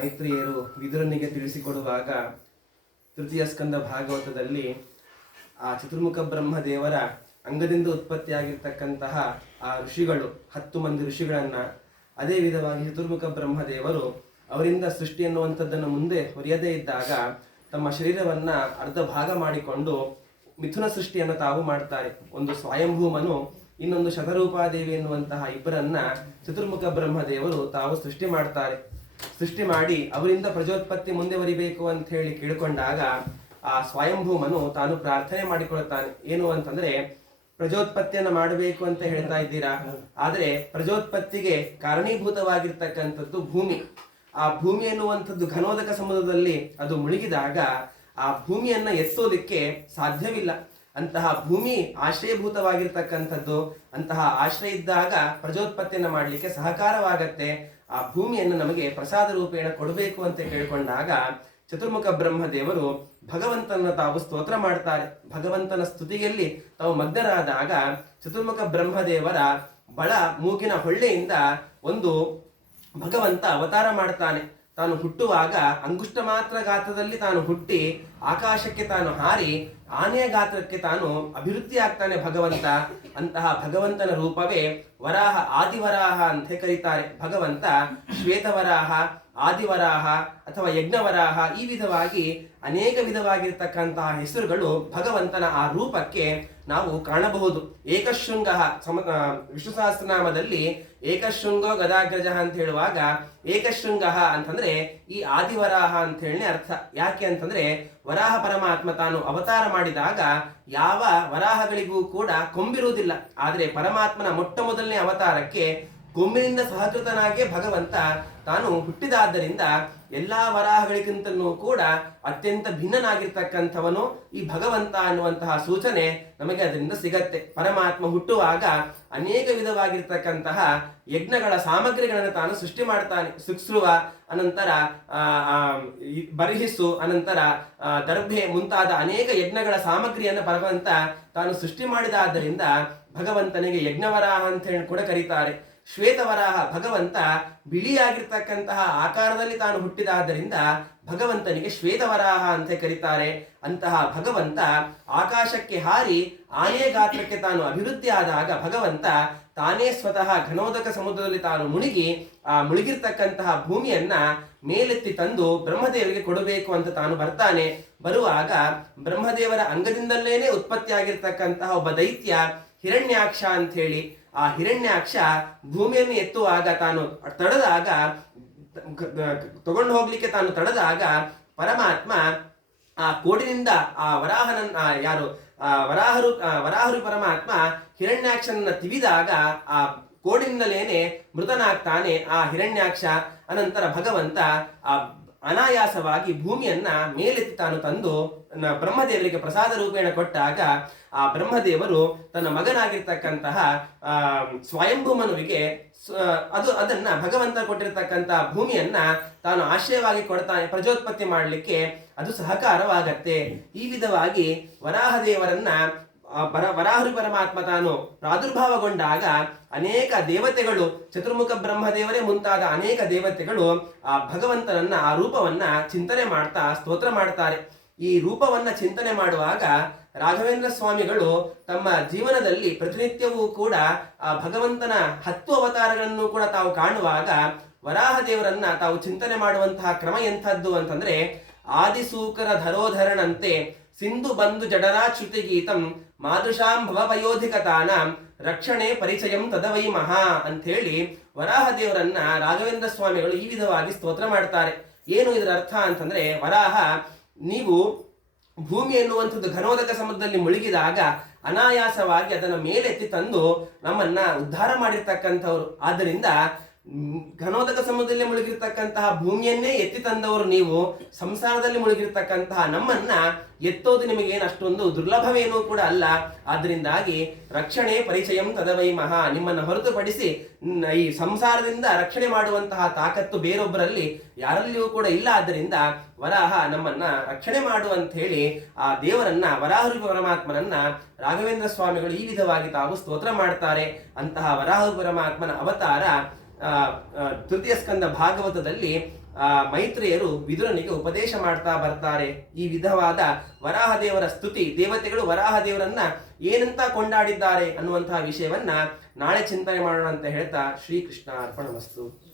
ಮೈತ್ರಿಯರು ವಿದುರನಿಗೆ ತಿಳಿಸಿಕೊಡುವಾಗ ತೃತೀಯ ಸ್ಕಂದ ಭಾಗವತದಲ್ಲಿ ಆ ಚತುರ್ಮುಖ ಬ್ರಹ್ಮದೇವರ ಅಂಗದಿಂದ ಉತ್ಪತ್ತಿಯಾಗಿರ್ತಕ್ಕಂತಹ ಆ ಋಷಿಗಳು 10 ಮಂದಿ ಋಷಿಗಳನ್ನ ಅದೇ ವಿಧವಾಗಿ ಚತುರ್ಮುಖ ಬ್ರಹ್ಮದೇವರು ಅವರಿಂದ ಸೃಷ್ಟಿ ಎನ್ನುವಂಥದ್ದನ್ನು ಮುಂದೆ ಹೊರೆಯದೇ ಇದ್ದಾಗ ತಮ್ಮ ಶರೀರವನ್ನ ಅರ್ಧ ಭಾಗ ಮಾಡಿಕೊಂಡು ಮಿಥುನ ಸೃಷ್ಟಿಯನ್ನು ತಾವು ಮಾಡ್ತಾರೆ. ಒಂದು ಸ್ವಯಂಭೂಮನು ಇನ್ನೊಂದು ಶತರೂಪಾದೇವಿ ಎನ್ನುವಂತಹ ಇಬ್ಬರನ್ನ ಚತುರ್ಮುಖ ಬ್ರಹ್ಮದೇವರು ತಾವು ಸೃಷ್ಟಿ ಮಾಡ್ತಾರೆ. ಸೃಷ್ಟಿ ಮಾಡಿ ಅವರಿಂದ ಪ್ರಜೋತ್ಪತ್ತಿ ಮುಂದೆವರಿಬೇಕು ಅಂತ ಹೇಳಿ ಕೇಳಿಕೊಂಡಾಗ ಆ ಸ್ವಯಂಭೂಮನು ತಾನು ಪ್ರಾರ್ಥನೆ ಮಾಡಿಕೊಳ್ಳುತ್ತಾನೆ. ಏನು ಅಂತಂದ್ರೆ, ಪ್ರಜೋತ್ಪತ್ತಿಯನ್ನು ಮಾಡಬೇಕು ಅಂತ ಹೇಳ್ತಾ ಇದ್ದೀರಾ, ಆದರೆ ಪ್ರಜೋತ್ಪತ್ತಿಗೆ ಕಾರಣೀಭೂತವಾಗಿರ್ತಕ್ಕಂಥದ್ದು ಭೂಮಿ. ಆ ಭೂಮಿ ಎನ್ನುವಂಥದ್ದು ಘನೋದಕ ಸಮುದ್ರದಲ್ಲಿ ಅದು ಮುಳುಗಿದಾಗ ಆ ಭೂಮಿಯನ್ನ ಎತ್ತೋದಕ್ಕೆ ಸಾಧ್ಯವಿಲ್ಲ. ಅಂತಹ ಭೂಮಿ ಆಶ್ರಯಭೂತವಾಗಿರ್ತಕ್ಕಂಥದ್ದು, ಅಂತಹ ಆಶ್ರಯ ಇದ್ದಾಗ ಪ್ರಜೋತ್ಪತ್ತಿಯನ್ನು ಮಾಡಲಿಕ್ಕೆ ಸಹಕಾರವಾಗತ್ತೆ. ಆ ಭೂಮಿಯನ್ನು ನಮಗೆ ಪ್ರಸಾದ ರೂಪೇಣ ಕೊಡಬೇಕು ಅಂತ ಕೇಳಿಕೊಂಡಾಗ ಚತುರ್ಮುಖ ಬ್ರಹ್ಮದೇವರು ಭಗವಂತನ ತಾವು ಸ್ತೋತ್ರ ಮಾಡ್ತಾರೆ. ಭಗವಂತನ ಸ್ತುತಿಯಲ್ಲಿ ತಾವು ಮಗ್ನರಾದಾಗ ಚತುರ್ಮುಖ ಬ್ರಹ್ಮದೇವರ ಬಳ ಮೂಗಿನ ಹೊಳ್ಳೆಯಿಂದ ಒಂದು ಭಗವಂತ ಅವತಾರ ಮಾಡ್ತಾನೆ. ತಾನು ಹುಟ್ಟುವಾಗ ಅಂಗುಷ್ಟ ಮಾತ್ರ ಗಾತ್ರದಲ್ಲಿ ತಾನು ಹುಟ್ಟಿ ಆಕಾಶಕ್ಕೆ ತಾನು ಹಾರಿ ಆನೆಯ ಗಾತ್ರಕ್ಕೆ ತಾನು ಅಭಿವೃದ್ಧಿ ಆಗ್ತಾನೆ ಭಗವಂತ. ಅಂತಹ ಭಗವಂತನ ರೂಪವೇ ವರಾಹ, ಆದಿವರಾಹ ಅಂತ ಕರೀತಾರೆ. ಭಗವಂತ ಶ್ವೇತವರಾಹ, ಆದಿವರಾಹ ಅಥವಾ ಯಜ್ಞವರಾಹ, ಈ ವಿಧವಾಗಿ ಅನೇಕ ವಿಧವಾಗಿರ್ತಕ್ಕಂತಹ ಹೆಸರುಗಳು ಭಗವಂತನ ಆ ರೂಪಕ್ಕೆ ನಾವು ಕಾಣಬಹುದು. ಏಕಶೃಂಗ ವಿಷ್ಣು ಸಹಸ್ರನಾಮದಲ್ಲಿ ಏಕಶೃಂಗೋ ಗದಾಗ್ರಜ ಅಂತ ಹೇಳುವಾಗ ಏಕಶೃಂಗ ಅಂತಂದ್ರೆ ಈ ಆದಿವರಾಹ ಅಂತ ಹೇಳಿ ಅರ್ಥ. ಯಾಕೆ ಅಂತಂದ್ರೆ ವರಾಹ ಪರಮಾತ್ಮ ತಾನು ಅವತಾರ ಮಾಡಿದಾಗ ಯಾವ ವರಾಹಗಳಿಗೂ ಕೂಡ ಕೊಂಬಿರುವುದಿಲ್ಲ. ಆದರೆ ಪರಮಾತ್ಮನ ಮೊಟ್ಟ ಮೊದಲನೇ ಅವತಾರಕ್ಕೆ ಕೊಂಬಿನಿಂದ ಸಹಕೃತನಾಗಿ ಭಗವಂತ ತಾನು ಹುಟ್ಟಿದಾದ್ದರಿಂದ ಎಲ್ಲಾ ವರಾಹಗಳಿಗಿಂತಲೂ ಕೂಡ ಅತ್ಯಂತ ಭಿನ್ನನಾಗಿರ್ತಕ್ಕಂಥವನು ಈ ಭಗವಂತ ಅನ್ನುವಂತಹ ಸೂಚನೆ ನಮಗೆ ಅದರಿಂದ ಸಿಗತ್ತೆ. ಪರಮಾತ್ಮ ಹುಟ್ಟುವಾಗ ಅನೇಕ ವಿಧವಾಗಿರ್ತಕ್ಕಂತಹ ಯಜ್ಞಗಳ ಸಾಮಗ್ರಿಗಳನ್ನು ತಾನು ಸೃಷ್ಟಿ ಮಾಡ್ತಾನೆ. ಸುಕ್ಸ್ರುವ, ಅನಂತರ ಬರ್ಹಿಸು, ಅನಂತರ ದರ್ಭೆ ಮುಂತಾದ ಅನೇಕ ಯಜ್ಞಗಳ ಸಾಮಗ್ರಿಯನ್ನು ಭಗವಂತ ತಾನು ಸೃಷ್ಟಿ ಮಾಡಿದಾದ್ದರಿಂದ ಭಗವಂತನಿಗೆ ಯಜ್ಞವರಾಹ ಅಂತ ಹೇಳಿ ಕೂಡ ಕರೀತಾರೆ. ಶ್ವೇತವರಾಹ, ಭಗವಂತ ಬಿಳಿಯಾಗಿರ್ತಕ್ಕಂತಹ ಆಕಾರದಲ್ಲಿ ತಾನು ಹುಟ್ಟಿದಾದ್ದರಿಂದ ಭಗವಂತನಿಗೆ ಶ್ವೇತವರಾಹ ಅಂತ ಕರೀತಾರೆ. ಅಂತಹ ಭಗವಂತ ಆಕಾಶಕ್ಕೆ ಹಾರಿ ಆನೆಯ ಗಾತ್ರಕ್ಕೆ ತಾನು ಅಭಿವೃದ್ಧಿ ಆದಾಗ ಭಗವಂತ ತಾನೇ ಸ್ವತಃ ಘನೋದಕ ಸಮುದ್ರದಲ್ಲಿ ತಾನು ಮುಳುಗಿ ಆ ಮುಳುಗಿರ್ತಕ್ಕಂತಹ ಭೂಮಿಯನ್ನ ಮೇಲೆತ್ತಿ ತಂದು ಬ್ರಹ್ಮದೇವರಿಗೆ ಕೊಡಬೇಕು ಅಂತ ತಾನು ಬರ್ತಾನೆ. ಬರುವಾಗ ಬ್ರಹ್ಮದೇವರ ಅಂಗದಿಂದಲೇನೆ ಉತ್ಪತ್ತಿಯಾಗಿರ್ತಕ್ಕಂತಹ ಒಬ್ಬ ದೈತ್ಯ ಹಿರಣ್ಯಾಕ್ಷ ಅಂತ ಹೇಳಿ, ಆ ಹಿರಣ್ಯಾಕ್ಷ ಭೂಮಿಯನ್ನು ಎತ್ತುವಾಗ ತಾನು ತಡೆದಾಗ, ತಗೊಂಡು ಹೋಗ್ಲಿಕ್ಕೆ ತಾನು ತಡೆದಾಗ ಪರಮಾತ್ಮ ಆ ಕೋಡಿನಿಂದ ಆ ವರಾಹನನ್ನ ಯಾರು ವರಾಹರು ಪರಮಾತ್ಮ ಹಿರಣ್ಯಾಕ್ಷನನ್ನ ತಿವಿದಾಗ ಆ ಕೋಡಿನಿಂದಲೇನೆ ಮೃತನಾಗ್ತಾನೆ ಆ ಹಿರಣ್ಯಾಕ್ಷ. ಅನಂತರ ಭಗವಂತ ಆ ಅನಾಯಾಸವಾಗಿ ಭೂಮಿಯನ್ನ ಮೇಲೆತ್ತಿ ತಾನು ತಂದು ಬ್ರಹ್ಮದೇವರಿಗೆ ಪ್ರಸಾದ ರೂಪೇಣ ಕೊಟ್ಟಾಗ ಆ ಬ್ರಹ್ಮದೇವರು ತನ್ನ ಮಗನಾಗಿರ್ತಕ್ಕಂತಹ ಸ್ವಯಂಭೂಮನುವಿಗೆ ಅದನ್ನ ಭಗವಂತ ಕೊಟ್ಟಿರ್ತಕ್ಕಂತಹ ಭೂಮಿಯನ್ನ ತಾನು ಆಶ್ರಯವಾಗಿ ಕೊಡ್ತಾನೆ. ಪ್ರಜೋತ್ಪತ್ತಿ ಮಾಡಲಿಕ್ಕೆ ಅದು ಸಹಕಾರವಾಗತ್ತೆ. ಈ ವಿಧವಾಗಿ ವರಾಹದೇವರನ್ನ ವರಾಹರಿ ಪರಮಾತ್ಮ ತಾನು ಪ್ರಾದುರ್ಭಾವಗೊಂಡಾಗ ಅನೇಕ ದೇವತೆಗಳು, ಚತುರ್ಮುಖ ಬ್ರಹ್ಮದೇವರೇ ಮುಂತಾದ ಅನೇಕ ದೇವತೆಗಳು ಆ ಭಗವಂತನನ್ನ, ಆ ರೂಪವನ್ನ ಚಿಂತನೆ ಮಾಡ್ತಾ ಸ್ತೋತ್ರ ಮಾಡ್ತಾರೆ. ಈ ರೂಪವನ್ನ ಚಿಂತನೆ ಮಾಡುವಾಗ ರಾಘವೇಂದ್ರ ಸ್ವಾಮಿಗಳು ತಮ್ಮ ಜೀವನದಲ್ಲಿ ಪ್ರತಿನಿತ್ಯವೂ ಕೂಡ ಆ ಭಗವಂತನ 10 ಅವತಾರಗಳನ್ನು ಕೂಡ ತಾವು ಕಾಣುವಾಗ ವರಾಹ ದೇವರನ್ನ ತಾವು ಚಿಂತನೆ ಮಾಡುವಂತಹ ಕ್ರಮ ಎಂಥದ್ದು ಅಂತಂದ್ರೆ, ಆದಿಸೂಕರ ಧರೋಧರಣಂತೆ ಸಿಂಧು ಬಂಧು ಜಡರಾಚ್ಯುತಿ ಗೀತಂ ಮಾದೃಶಾಂ ಭವವಯೋಧಿಕತಾನ ರಕ್ಷಣೆ ಪರಿಚಯಂ ತದವೈ ಮಹಾ ಅಂತ ಹೇಳಿ ವರಾಹ ದೇವರನ್ನ ರಾಘವೇಂದ್ರ ಸ್ವಾಮಿಗಳು ಈ ವಿಧವಾಗಿ ಸ್ತೋತ್ರ ಮಾಡ್ತಾರೆ. ಏನು ಇದರ ಅರ್ಥ ಅಂತಂದ್ರೆ, ವರಾಹ, ನೀವು ಭೂಮಿ ಎನ್ನುವಂಥದ್ದು ಘನೋದಕ ಸಮುದ್ರದಲ್ಲಿ ಮುಳುಗಿದಾಗ ಅನಾಯಾಸವಾಗಿ ಅದನ್ನ ಮೇಲೆತ್ತಿ ತಂದು ನಮ್ಮನ್ನ ಉದ್ಧಾರ ಮಾಡಿರ್ತಕ್ಕಂಥವ್ರು. ಆದ್ದರಿಂದ ಘನೋದಕ ಸಮುದ್ರದಲ್ಲಿ ಮುಳುಗಿರ್ತಕ್ಕಂತಹ ಭೂಮಿಯನ್ನೇ ಎತ್ತಿ ತಂದವರು ನೀವು. ಸಂಸಾರದಲ್ಲಿ ಮುಳುಗಿರ್ತಕ್ಕಂತಹ ನಮ್ಮನ್ನ ಎತ್ತೋದು ನಿಮಗೇನು ಅಷ್ಟೊಂದು ದುರ್ಲಭವೇನೂ ಕೂಡ ಅಲ್ಲ. ಆದ್ರಿಂದಾಗಿ ರಕ್ಷಣೆ ಪರಿಚಯಂ ತದವೈ ಮಹಾ, ನಿಮ್ಮನ್ನು ಹೊರತುಪಡಿಸಿ ಈ ಸಂಸಾರದಿಂದ ರಕ್ಷಣೆ ಮಾಡುವಂತಹ ತಾಕತ್ತು ಬೇರೊಬ್ಬರಲ್ಲಿ ಯಾರಲ್ಲಿಯೂ ಕೂಡ ಇಲ್ಲ. ಆದ್ದರಿಂದ ವರಾಹ ನಮ್ಮನ್ನ ರಕ್ಷಣೆ ಮಾಡುವಂತ ಹೇಳಿ ಆ ದೇವರನ್ನ, ವರಾಹರು ಪರಮಾತ್ಮನನ್ನ ರಾಘವೇಂದ್ರ ಸ್ವಾಮಿಗಳು ಈ ವಿಧವಾಗಿ ತಾವು ಸ್ತೋತ್ರ ಮಾಡ್ತಾರೆ. ಅಂತಹ ವರಾಹ ಪರಮಾತ್ಮನ ಅವತಾರ ತೃತೀಯ ಸ್ಕಂದ ಭಾಗವತದಲ್ಲಿ ಮೈತ್ರೇಯರು ವಿದುರನಿಗೆ ಉಪದೇಶ ಮಾಡ್ತಾ ಬರ್ತಾರೆ. ಈ ವಿಧವಾದ ವರಾಹ ದೇವರ ಸ್ತುತಿ, ದೇವತೆಗಳು ವರಾಹ ದೇವರನ್ನ ಏನಂತ ಕೊಂಡಾಡಿದ್ದಾರೆ ಅನ್ನುವಂತಹ ವಿಷಯವನ್ನ ನಾಳೆ ಚಿಂತನೆ ಮಾಡೋಣ ಅಂತ ಹೇಳ್ತಾ ಶ್ರೀಕೃಷ್ಣ ಅರ್ಪಣಮಸ್ತು.